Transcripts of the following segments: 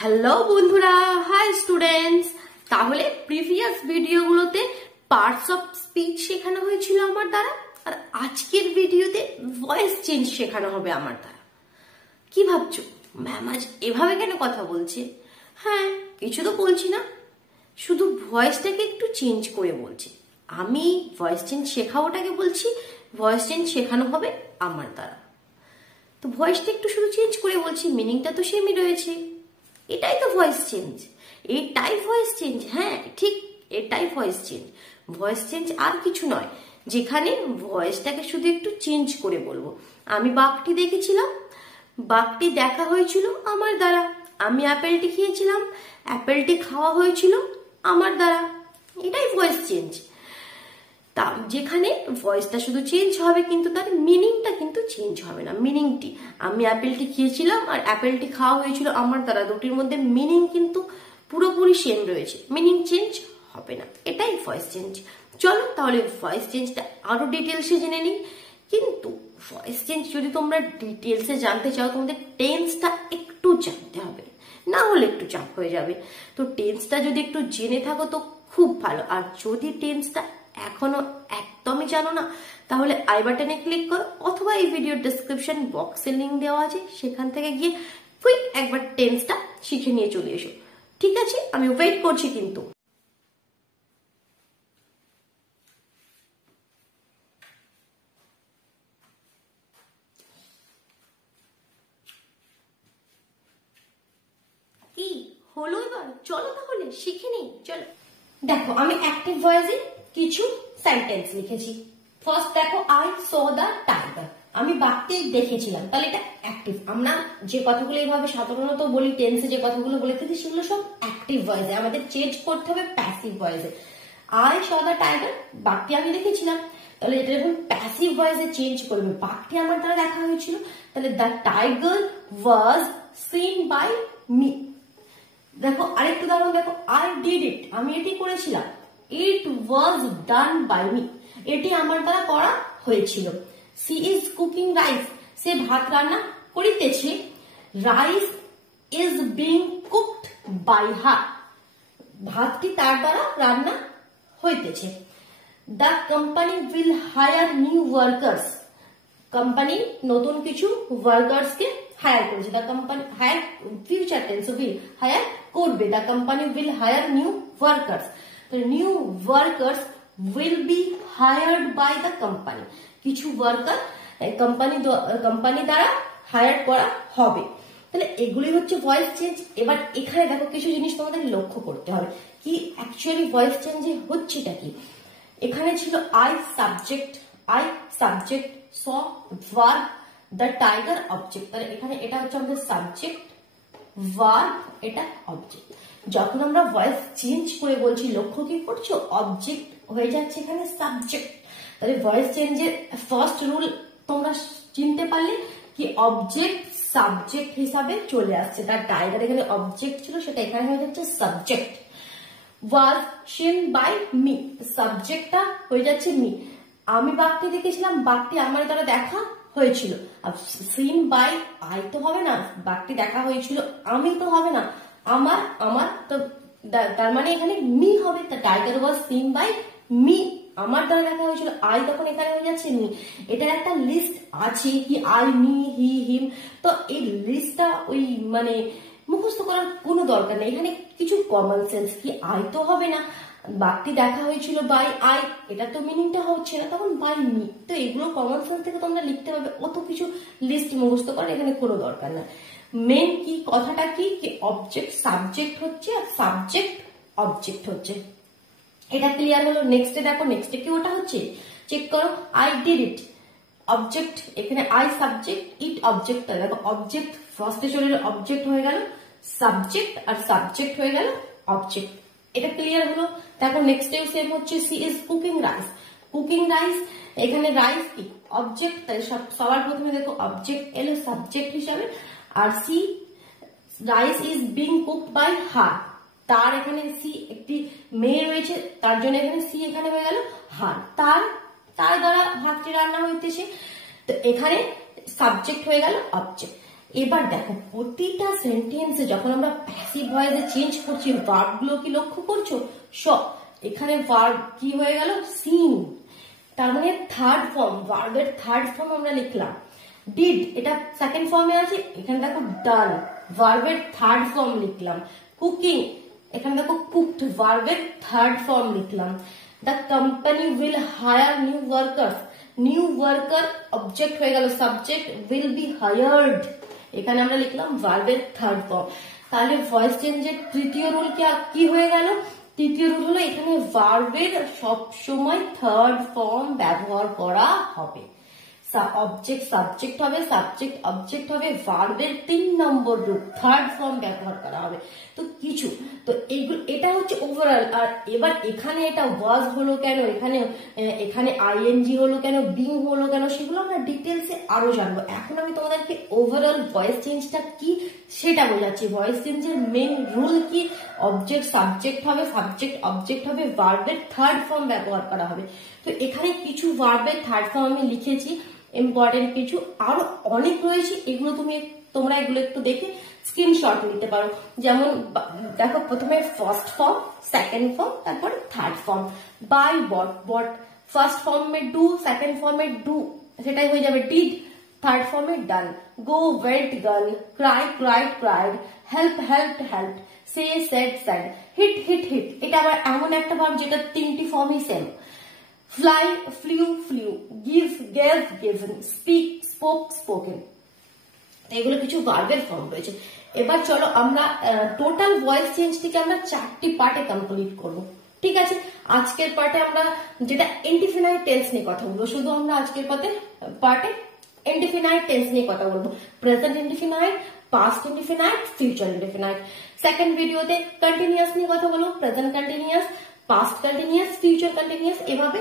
Hello বন্ধুরা, high students. তাহলে previous ভিডিওগুলোতে পার্টস অফ স্পিচ শেখানো হয়েছিল আমার দ্বারা, আর আজকের ভিডিওতে ভয়েস চেঞ্জ শেখানো হবে আমার দ্বারা। কি ভাবছো, ম্যাম আজ এভাবে কেন কথা বলছে? হ্যাঁ, কিছু তো বলছি না, শুধু ভয়েসটাকে একটু চেঞ্জ করে বলছি। আমি ভয়েস চেঞ্জ শেখাওটাকে বলছি, ভয়েস চেঞ্জ শেখানো হবে আমার দ্বারা। তো ভয়েসটা একটু শুধু চেঞ্জ করে বলছি, মিনিংটা তো সেমই রয়েছে। এটাই তো ভয়েস চেঞ্জ, এটাই ভয়েস চেঞ্জ। হ্যাঁ ঠিক, এটাই ভয়েস চেঞ্জ। ভয়েস চেঞ্জ আর কিছু নয়, যেখানে ভয়েসটাকে শুধু একটু চেঞ্জ করে বলবো। আমি বাঘটি দেখেছিলাম, বাঘটি দেখা হয়েছিল আমার দ্বারা। আমি অ্যাপেলটি খেয়েছিলাম, অ্যাপেলটি খাওয়া হয়েছিল আমার দ্বারা। এটাই ভয়েস চেঞ্জ। তা যেখানে ভয়েসটা শুধু চেঞ্জ হবে, কিন্তু তার মিনিংটা কিন্তু চেঞ্জ হবে না। মিনিংটি, আমি অ্যাপেলটি খেয়েছিলাম আর অ্যাপেলটি খাওয়া হয়েছিল আমার দ্বারা, দুটির মধ্যে মিনিং কিন্তু পুরোপুরি সেম রয়েছে, মিনিং চেঞ্জ হবে না। এটাই ভয়েস চেঞ্জ। চলো তাহলে ভয়েস চেঞ্জটা আরো ডিটেলসে জেনে নিই। কিন্তু ভয়েস চেঞ্জ যদি তোমরা ডিটেলসে জানতে চাও, তোমাদের টেন্সটা একটু জানতে হবে, না হলে একটু চাপ হয়ে যাবে। তো টেন্সটা যদি একটু জেনে থাকো তো খুব ভালো। আর যদি টেন্সটা এখনো একদমই জানো না, তাহলে আই বাটনে ক্লিক করো, অথবা এই ভিডিওর ডেসক্রিপশন বক্সে লিংক দেওয়া আছে, সেখান থেকে গিয়ে কুইক একবার টেন্সটা শিখে নিয়ে চলে এসো। ঠিক আছে, আমি ওয়েট করছি কিন্তু। কি হলো এবার? চলো তাহলে শিখে নিই, চলো। দেখো, আমি অ্যাক্টিভ ভয়েসে কিছু সেন্টেন্স লিখেছি। ফার্স্ট দেখো, আই স দ্য টাইগার। আমি বাঘটি দেখেছিলাম, তাহলে এটা অ্যাক্টিভ। আমরা যে কথাগুলো এইভাবে সাধারণত বলি, টেন্সে যে কথাগুলো বলে থাকি, সেগুলো সব অ্যাক্টিভ ভয়েসে। আমাদের চেঞ্জ করতে হবে প্যাসিভ ভয়েসে। আই স দ্য টাইগার, বাঘটি আমি দেখেছিলাম, তাহলে এটা যখন প্যাসিভ ভয়েসে চেঞ্জ করবে, বাঘটি আমার দ্বারা দেখা হয়েছিল, তাহলে the tiger was seen by me. দেখো আরেকটু উদাহরণ, দেখো, আই ডিড ইট, আমি এটি করেছিলাম। ইট ওয়াজ ডান বাই মি, এটি আমার দ্বারা করা হয়েছিল। সি ইজ কুকিং রাইস, সে ভাত রান্না করিতেছে। Rice is being cooked by her, ভাতটি তার দ্বারা রান্না হইতেছে। The company will hire new workers, company নতুন কিছু ওয়ার্কার্স কে হায়ার করেছে। The company hire, future tense, will hire করবে। The company will hire new workers, new workers will be hired by the company, কিছু ওয়ার্কার কোম্পানি দ্বারা hire করা হবে। তাহলে এগুলি হচ্ছে ভয়েস চেঞ্জ। এবার এখানে দেখো কিছু জিনিস তোমাদের লক্ষ্য করতে হবে, কি অ্যাকচুয়ালি ভয়েস চেঞ্জে হচ্ছেটা কি। এখানে ছিল I subject, I subject, saw verb, the tiger object. তাহলে এখানে এটা হচ্ছে আমাদের সাবজেক্ট, ভার্ব, এটা অবজেক্ট। যখন আমরা ভয়েস চেঞ্জ করে বলছি, লক্ষ্য কি করছো, অবজেক্ট হয়ে যাচ্ছে এখানে সাবজেক্ট। তাহলে ভয়েস চেঞ্জের ফার্স্ট রুল তোমরা চিনতে পারলে, কি অবজেক্ট সাবজেক্ট হিসাবে চলে আসছে। তার টাইগার এখানে অবজেক্ট ছিল, সেটা এখানে হয়ে যাচ্ছে subject. Was seen by me, সাবজেক্টটা হয়ে যাচ্ছে মি। আমি বাঘটি দেখেছিলাম, বাঘটি আমার দ্বারা দেখা হয়েছিল। সিন বাই আই তো হবে না, বাঘটি দেখা হয়েছিল আমি তো হবে না, আমার আমার তো, তার মানে এখানে মি হবে। Tiger was seen by me, আমার দ্বারা দেখা হয়েছিল, আই তখন এখানে হয়ে যাচ্ছে মি। এটার একটা লিস্ট আছে, কি আই, মি, হি, হিম। তো এই লিস্টটা ওই মানে মুখস্থ করার কোনো দরকার নেই। এখানে কিছু কমন সেন্স, কি আই তো হবে না, বাঘটি দেখা হয়েছিল বাই আই, এটা তো মিনিংটা হচ্ছে না, তখন বাই মি। তো এগুলো কমন সেন্স থেকে তোমরা লিখতে হবে, অত কিছু লিস্ট মুখস্থ করার এখানে কোনো দরকার নাই। মেন কি কথাটা কি, অবজেক্ট সাবজেক্ট হচ্ছে আর সাবজেক্ট অবজেক্ট হচ্ছে। এটা ক্লিয়ার হলো। নেক্সটে দেখো, নেক্সটে কি ওটা হচ্ছে, চেক করো। আই ডিড ইট, অবজেক্ট, এখানে আই সাবজেক্ট, ইট অবজেক্ট। দেখো অবজেক্ট ফার্স্টে চলে এলো, অবজেক্ট হয়ে গেল সাবজেক্ট, আর সাবজেক্ট হয়ে গেল অবজেক্ট। এটা ক্লিয়ার হলো। দেখো নেক্সটে সেম হচ্ছে, she is cooking rice, cooking rice, এখানে রাইস কি অবজেক্ট, তাই সবার প্রথমে দেখো অবজেক্ট এলো সাবজেক্ট হিসাবে। আর she, rice is being cooked by her, তার এখানে সি একটি মেয়ে রয়েছে, তার জন্য এখানে সি এখানে হয়ে গেল হার, তার দ্বারা ভাতটি রান্না হইতেছে। তো এখানে সাবজেক্ট হয়ে গেল অবজেক্ট। এবার দেখো প্রতিটা সেন্টেন্সে যখন আমরা প্যাসিভ ভয়েসে চেঞ্জ করছি ভার্ব গুলো কি লক্ষ্য করছো? সব এখানে ভার্ব কি হয়ে গেল? সিন। তার মানে থার্ড ফর্ম, ভার্বের থার্ড ফর্ম আমরা লিখলাম। ডিড এটা সেকেন্ড ফর্মে আছে, এখানে দেখো ডান, ভার্বের থার্ড ফর্ম লিখলাম। কুকিং এখানে দেখো কুকড, ভার্বের থার্ড ফর্ম লিখলাম। The company will hire new workers, new worker object হয়ে গেল, সাবজেক্ট উইল বি হায়ার্ড, এখানে আমরা লিখলাম ভার্বের থার্ড ফর্ম। তাহলে ভয়েস চেঞ্জের তৃতীয় রুল কি হয়ে গেল? তৃতীয় রুল হলো এখানে ভার্বের সবসময় থার্ড ফর্ম ব্যবহার করা হবে। অবজেক্ট সাবজেক্ট হবে, সাবজেক্ট অবজেক্ট হবে, ভার্বের 3 নম্বর রূপ থার্ড ফর্ম ব্যবহার করা হবে। তো কিছু তো এইগুলো, এটা হচ্ছে ওভারঅল। আর এবার এখানে এটা ওয়াজ হলো কেন, এখানে আইএনজি হলো কেন, বিং হলো কেন, সেগুলো আমরা ডিটেলসে আরো জানবো। এখন আমি তোমাদেরকে ওভারঅল ভয়েস চেঞ্জটা কি সেটা বোঝাচ্ছি। ভয়েস চেঞ্জের মেন রুল কি? অবজেক্ট সাবজেক্ট হবে, সাবজেক্ট অবজেক্ট হবে, ভার্বের থার্ড ফর্ম ব্যবহার করা হবে। তো এখানে কিছু ভার্বের থার্ড ফর্ম আমি লিখেছি, ইম্পর্টেন্ট কিছু, আরো অনেক রয়েছে, এগুলো তোমরা এগুলো একটু দেখে স্ক্রিনশট নিতে পারো। যেমন দেখো প্রথমে ফার্স্ট ফর্ম, সেকেন্ড ফর্ম, তারপর third form. Buy bought, bought first form মে ডু, সেকেন্ড ফর্ম মে ডু সেটাই হয়ে যাবে ডিড, থার্ড ফর্ম মে done. Go went gone, cry cried cried, help helped helped, say said said, hit hit hit এটা আবার এমন একটা ভার্ব যেটা 3টি ফর্মই same. Fly flew flew, give gave given, speak spoke spoken, এগুলো কিছু ভার্বের ফর্ম রয়েছে। এবার চলো আমরা টোটাল ভয়েস চেঞ্জটিকে আমরা 4টি পার্টে কমপ্লিট করব। ঠিক আছে, আজকের পার্টে আমরা যেটা ইনডিফিনাইট টেন্স নিয়ে কথা বলবো, শুধু আমরা আজকের পার্টে ইনডিফিনাইট টেন্স নিয়ে কথা বলবো। Present indefinite, past indefinite, future indefinite. Second ভিডিওতে কন্টিনিউয়াস নিয়ে কথা বলবো, present continuous, past continuous, future continuous. এভাবে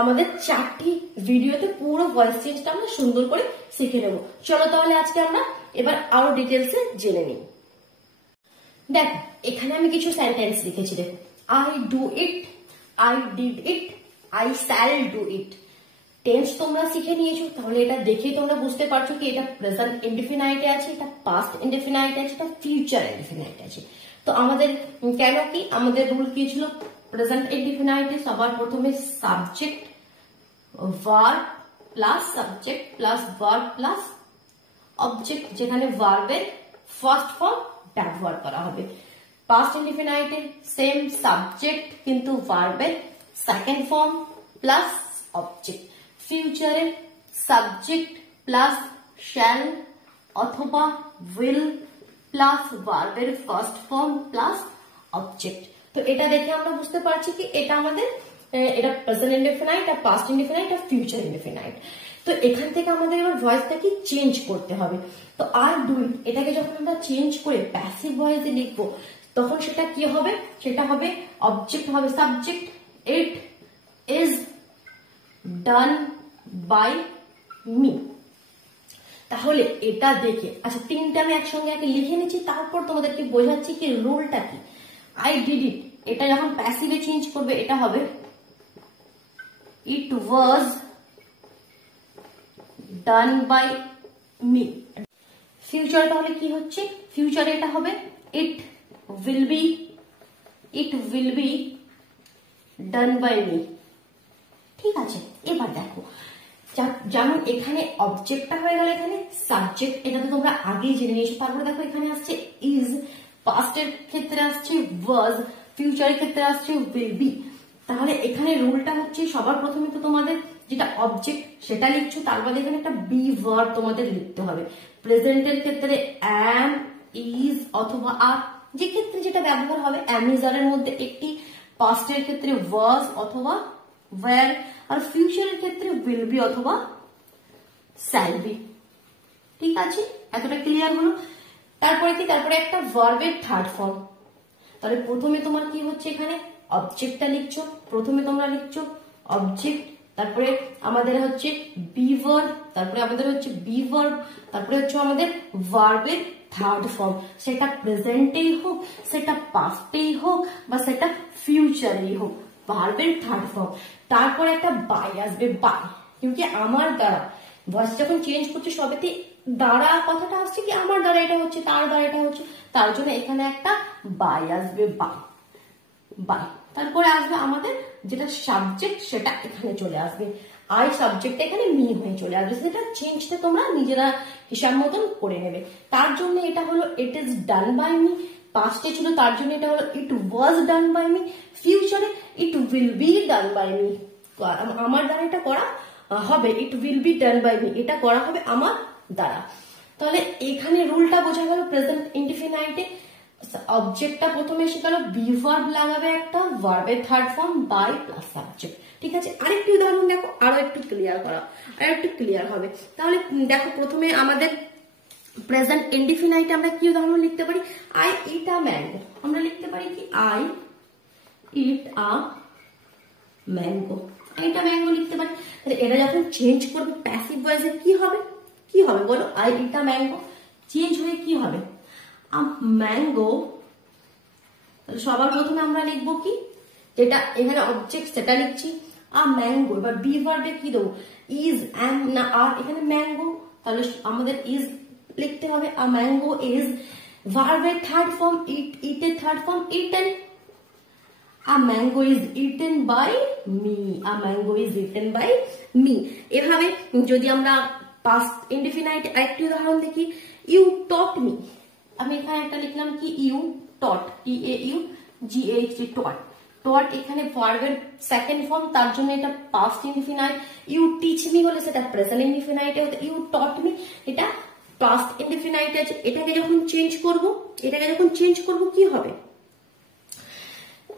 আমাদের 4টি ভিডিওতে পুরো ভয়েস চেঞ্জটা আমরা সুন্দর করে শিখে নেব। চলো তাহলে আজকে আমরা এবার আরো ডিটেলসে জেনে নিই। দেখো এখানে আমি কিছু সেন্টেন্স লিখেছি, দেখো I do it, I did it, I shall do it. Tense তোমরা শিখে নিয়েছো, তাহলে এটা দেখে তোমরা বুঝতে পারছো কি এটা প্রেজেন্ট ইনডিফিনাইটে আছে, এটা পাস্ট ইনডিফিনাইটে আছে, এটা ফিউচার ইনডিফিনাইটে আছে। তো আমাদের কেন কি আমাদের রুল কি ছিল? প্রেজেন্ট ইনডিফিনাইটে সবার প্রথমে subject verb plus subject plus verb plus object, যেখানে ভার্বের ফার্স্ট ফর্ম ব্যবহার করা হবে। পাস্ট ইনডিফিনাইটে সেম সাবজেক্ট কিন্তু ভার্বের সেকেন্ড ফর্ম প্লাস অবজেক্ট। ফিউচারে সাবজেক্ট প্লাস শ্যাল অথবা উইল প্লাস ভার্বের ফার্স্ট ফর্ম প্লাস অবজেক্ট। তো এটা দেখে আমরা বুঝতে পারছি কি এটা আমাদের এটা প্রেজেন্ট ইনডিফিনাইট আর পাস্ট ইনডিফিনাইট আর ফিউচার ইনডিফিনাইট। তো এখান থেকে আমাদের এবার ভয়েসটাকে চেঞ্জ করতে হবে। তো আর ডু ইট এটাকে যখন আমরা চেঞ্জ করে প্যাসিভ ভয়েসে লিখবো তখন সেটা কি হবে? সেটা হবে অবজেক্ট হবে subject, it is done by me. তাহলে এটা দেখে আচ্ছা 3টা আমি একসঙ্গে আগে লিখে নিচ্ছি, তারপর তোমাদেরকে বোঝাচ্ছি কি রুলটা কি। আই ডিড ইট এটা যখন প্যাসিভে চেঞ্জ করবে এটা হবে it was done by me. Future তাহলে কি হচ্ছে? ফিউচারে এটা হবে it will be done by me. ঠিক আছে, এবার দেখো যেমন এখানে অবজেক্টটা হয়ে গেল, এখানে সাবজেক্ট এটা তো তোমরা আগেই জেনে নিয়েছো। তারপরে দেখো এখানে আসছে ইজ, পাস্টের ক্ষেত্রে আসছে ওয়াজ, ফিউচারের ক্ষেত্রে আসছে উইল বি। তাহলে এখানে রুলটা হচ্ছে সবার প্রথমে তো তোমাদের যেটা অবজেক্ট সেটা লিখছো, তারপরে এখানে একটা বি ভার্ব তোমাদের লিখতে হবে। প্রেজেন্টের ক্ষেত্রে অ্যাম, ইজ অথবা আর, যে ক্ষেত্রে যেটা ব্যবহার হবে অ্যাম ইজ আর এর মধ্যে একটি, পাস্টের ক্ষেত্রে ওয়াজ অথবা ওয়্যার, আর ফিউচারের ক্ষেত্রে উইল বি অথবা শ্যাল বি। ঠিক আছে, এতটা ক্লিয়ার হলো। তারপরে কি? তারপরে একটা ভার্বের থার্ড ফর্ম। তাহলে প্রথমে তোমার কি হচ্ছে? এখানে অবজেক্টটা লিখছো, প্রথমে তোমরা লিখছো অবজেক্ট, তারপরে আমাদের হচ্ছে বি ভার্ব, তারপরে আমাদের হচ্ছে বি ভার্ব, তারপরে হচ্ছে আমাদের ভার্বের থার্ড ফর্ম, সেটা প্রেজেন্টেই হোক, সেটা পাস্টেই হোক, বা সেটা ফিউচারেই হোক, ভার্বের থার্ড ফর্ম। তারপরে একটা বাই আসবে, বাই, কিন্তু আমার দ্বারা ভয়েস যখন চেঞ্জ করছে সবেতে দ্বারা কথাটা আসছে কি আমার দ্বারা এটা হচ্ছে, তার দ্বারা এটা হচ্ছে, তার জন্য এখানে একটা বাই আসবে, বাই বাই। তারপরে আসবে আমাদের যেটা সাবজেক্ট, সেটা এখানে চলে আসবে, আই সাবজেক্ট এখানে মি হয়ে চলে আসবে। সেটা চেঞ্জটা তোমরা নিজেরা হিসাব মতন করে নেবে। তার জন্য এটা হলো it is done by me, পাস্টে ছিল তার জন্য এটা হলো ইট ওয়াজ ডান বাই মি, ফিউচারে it will be done by me, আমার দ্বারা এটা করা হবে, it will be done by me, এটা করা হবে আমার দ্বারা। তাহলে এখানে রুলটা বোঝা গেল। প্রেজেন্ট ইনডিফিনাইটে অবজেক্টটা প্রথমে এসে গেল, বি ভার্ব লাগাবে একটা, ভার্বের third form by plus subject. ঠিক আছে, আরেকটু উদাহরণ দেখো, আরো একটু ক্লিয়ার করা, আর একটু ক্লিয়ার হবে। তাহলে দেখো প্রথমে আমাদের প্রেজেন্ট ইনডিফিনাইটে আমরা কি উদাহরণ লিখতে পারি, আই ইট আ ম্যাঙ্গো, আমরা লিখতে পারি কি আই ইট আ ম্যাঙ্গো, এটা ম্যাঙ্গো লিখতে পারি। তাহলে এটা যখন চেঞ্জ করবে প্যাসিভ ভয়েসে কি হবে, কি হবে বলো, I eat a mango change হয়ে কি হবে, ম্যাঙ্গো। সবার প্রথমে আমরা লিখবো কি, যেটা এখানে অবজেক্ট সেটা লিখছি আ ম্যাঙ্গো। এবার বি ভার্বে কি দেবো, ইজ, এম না আর, এখানে ম্যাঙ্গো, তাহলে আমাদের ইজ লিখতে হবে, আ ম্যাঙ্গো ইজ। ভার্বের থার্ড ফর্ম ইট, ইটের third form eaten, a mango is eaten by me, a mango is eaten by me. এভাবে যদি আমরা পাস্ট ইনডিফিনাইট আরেকটি উদাহরণ দেখি, ইউ টট মি, আমি এখানে একটা লিখলাম কি ইউ টট, TAUGHT টট, টট এখানে ভার্বের সেকেন্ড ফর্ম, তার জন্য এটা past indefinite. You teach me হলে সেটা প্রেজেন্ট ইনডিফিনাইটে হতো, ইউ টট মি এটা পাস্ট ইনডিফিনাইট আছে। এটাকে যখন চেঞ্জ করব কি হবে,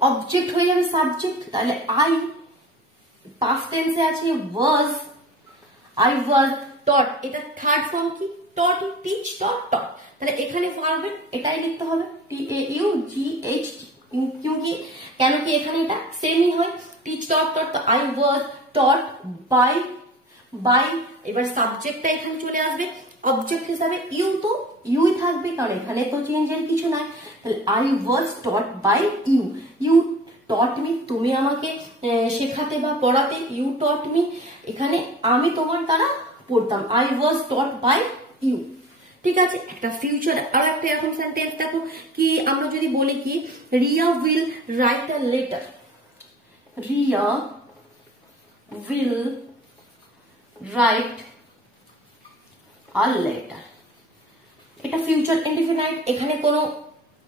অবজেক্ট হয়ে যাবে সাবজেক্ট, তাহলে আই পাস্ট টেন্সে আছে ওয়াজ, আই ওয়াজ টট, এটা থার্ড ফর্ম কি টট, টিচ টট টট, তাহলে এখানে ভার্বের এটাই লিখতে হবে TAUGHT, क्योंकि কেন কি এখানে এটা সেমই হয়, টিচ টট টট, তো I was taught bye bye. এবার সাবজেক্টটা এখানে চলে আসবে, অবজেক্ট হিসাবে ইউ, তো ইউই থাকবে কারণ এখানে তো চেঞ্জের কিছু নাই। তাহলে I was taught by you, you taught me তুমি আমাকে শেখাতে বা পড়াতে, ইউ টট মি এখানে আমি তোমার দ্বারা পড়তাম, I was taught by you. ঠিক আছে, একটা ফিউচার আরো একটা এরকম সেন্টেন্স দেখো কি, আমরা যদি বলি কি Riya will write a letter, Riya will write a letter, এটা ফিউচার ইনডিফিনাইট, এখানে কোনো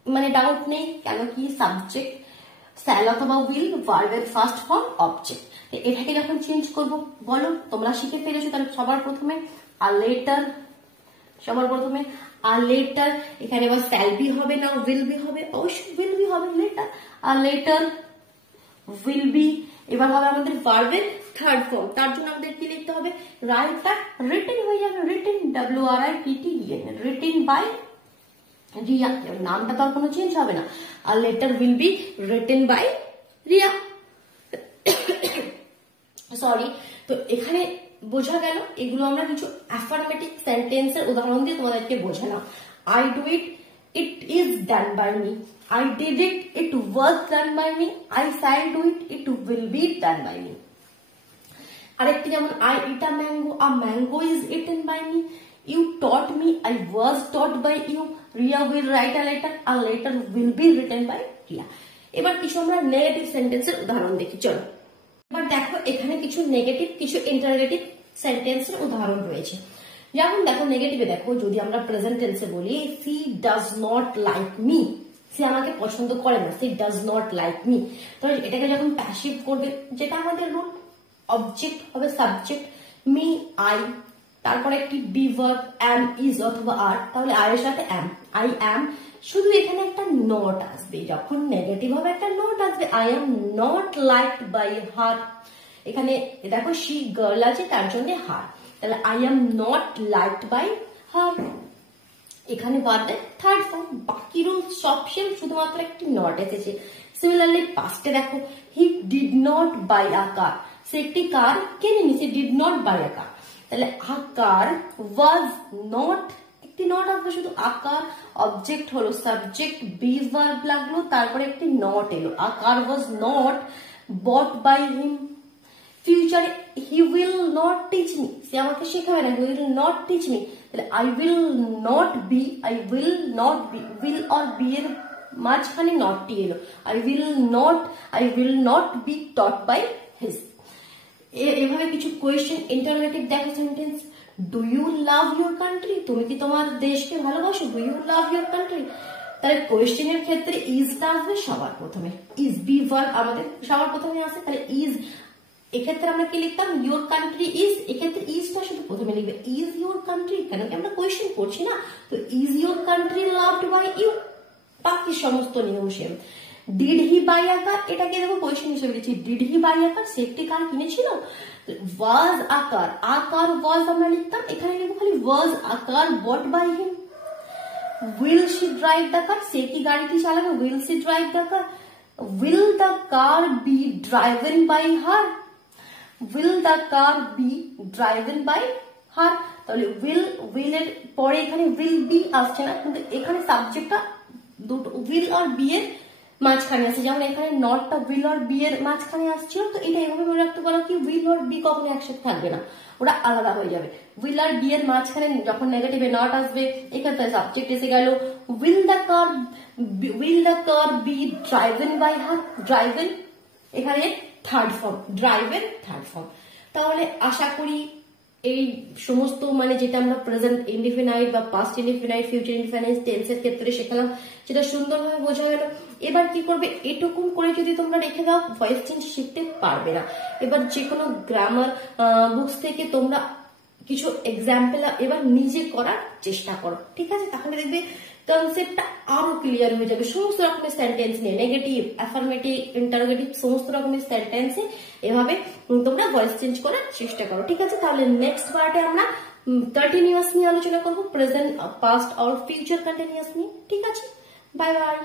মানে ডাউট নেই, কেন কি সাবজেক্ট স্যাল অথবা উইল, ভার্বের ফার্স্ট ফর্ম অবজেক্ট। এটাকে যখন চেঞ্জ করব বলো, তোমরা শিখে ফেলেছো। তাহলে সবার প্রথমে আ লেটার, এখানে এবার স্যাল বি হবে না উইল বি হবে, অবশ্যই উইল বি হবে, letter a letter will B. এবার হবে আমাদের ভার্বের থার্ড ফর্ম, তার জন্য আমাদের কি লিখতে হবে, রাইটটা রিটেন হয়ে যাবে, written WRITTEN, written by Riya, নামটা তো আর কোনো চেঞ্জ হবে না, আর letter will be written by Riya, sorry. তো এখানে বোঝা গেল, এগুলো আমরা কিছু অ্যাফার্মেটিভ সেন্টেন্সের উদাহরণ দিয়ে তোমাদেরকে বোঝালাম। I do it, it is done by me, I did it, it was done by me, I shall do it, it will be done by me। আরেকটি যেমন I eat a mango is eaten by me, you taught me, I was taught by you, Ria will write a letter will be written by Ria। এবার কিছু আমরা negative সেন্টেন্সের উদাহরণ দেখি, চলো। এবার দেখো এখানে কিছু নেগেটিভ, কিছু ইন্টারোগেটিভ সেন্টেন্সের উদাহরণ রয়েছে। যেমন দেখো নেগেটিভে দেখো, যদি আমরা প্রেজেন্ট টেন্সে বলি she does not like me, সে আমাকে পছন্দ করে না, সে ডাজ নট লাইক মি, তাহলে এটাকে যখন প্যাসিভ করবে, যেটা আমাদের রুল, অবজেক্ট হবে সাবজেক্ট মি আই, তারপরে একটি বি ভার্ব এম ইজ অথবা আর, তাহলে আর এর সাথে এম, আই এম, শুধু এখানে একটা নট আসবে, যখন নেগেটিভ হবে একটা নট আসবে, I am not liked by her, এখানে দেখো শি গার্ল আছে তার জন্য হার, তাহলে I am not liked by her, এখানে ভার্বের থার্ড ফর্ম, বাকি রুল সব সেম, শুধুমাত্র একটি নট এসেছে। সিমিলারলি পাস্টে দেখো he did not buy a car, সে একটি কার কেনেনি, সে did not buy a car, তাহলে আ কার ওয়াজ নট, একটি নট আসবে শুধু, আ কার অবজেক্ট হলো সাবজেক্ট, বি ভার্ব লাগলো, তারপরে একটি নট এলো, আ car was not bought by him, ফিউচারে he will not teach me, সে আমাকে শেখাবে না, he will not teach me, তাহলে I will not be, I will not be, will আর বি এর মাঝখানে নটটি এলো, I will not be taught by his. এভাবে কিছু কোয়েশ্চেন ইন্টারোগেটিভ দেখো sentence. Do you love your country, তুমি কি তোমার দেশকে ভালোবাসো, do you love your country. তাহলে কোয়েশ্চেনের ক্ষেত্রে ইজটা আসবে সবার প্রথমে, ইজ বি ভার্ব আমাদের সবার প্রথমে আসে, তাহলে ইজ, এক্ষেত্রে আমরা কি লিখতাম, ইউর কান্ট্রি ইজ, এক্ষেত্রে ইজটা শুধু প্রথমে লিখবে, ইজ ইউর কান্ট্রি, কেন কি আমরা কোয়েশ্চেন করছি না, তো is your country loved by you, বাকি সমস্ত নিয়ম same. Did he buy a car, এটাকে দেখো কোয়েশ্চেন হিসেবে দিচ্ছি, did he buy a car, সে একটি কার কিনেছিল। ওয়াজ আ কার, আ কার ওয়াজ আমরা লিখতাম, এখানে লিখবো খালি was a car bought by him. Will she drive the car, সে কি গাড়িটি চালাবে, will she drive the car. Will the car be driven by her, will the car be driven by her. তাহলে উইল এর পরে এখানে will be আসছে না, কিন্তু এখানে সাবজেক্টটা দুটো উইল আর বি এর মাঝখানে আছে, যেমন এখানে নটটা উইল আর বি এর মাঝখানে আসছিল, তো এটা এভাবে মনে রাখতে পারো কি উইল আর বি কখনো একসাথে থাকবে না, ওরা আলাদা হয়ে যাবে। উইল আর বি এর মাঝখানে যখন নেগেটিভে নট আসবে, এখানে সাবজেক্ট এসে গেল, will the car be driven by her, driven এখানে third form, driven third form. তাহলে আশা করি এই সমস্ত মানে যেটা আমরা প্রেজেন্ট ইনডিফিনাইট বা পাস্ট ইনডিফিনাইট, ফিউচার ইনডিফিনাইট টেন্সের ক্ষেত্রে শেখালাম, যেটা সুন্দরভাবে বোঝা গেল। এবার কি করবে, এটুকুন করে যদি তোমরা রেখে দাও, ভয়েস চেঞ্জ শিখতে পারবে না। এবার যে কোনো গ্রামার বুকস থেকে তোমরা কিছু এক্সাম্পল এবার নিজে করার চেষ্টা করো, ঠিক আছে? তাহলে দেখবে কনসেপ্টটা আরো ক্লিয়ার হয়ে যাবে। সমস্ত রকমের সেন্টেন্স নিয়ে, নেগেটিভ, অ্যাফার্মেটিভ, ইন্টারোগেটিভ, সমস্ত রকমের সেন্টেন্সে এভাবে তোমরা ভয়েস চেঞ্জ করার চেষ্টা করো, ঠিক আছে? তাহলে নেক্সট পার্টে আমরা কন্টিনিউয়াস নিয়ে আলোচনা করবো, প্রেজেন্ট, পাস্ট আর ফিউচার কন্টিনিউয়াস নিয়ে, ঠিক আছে? Bye bye.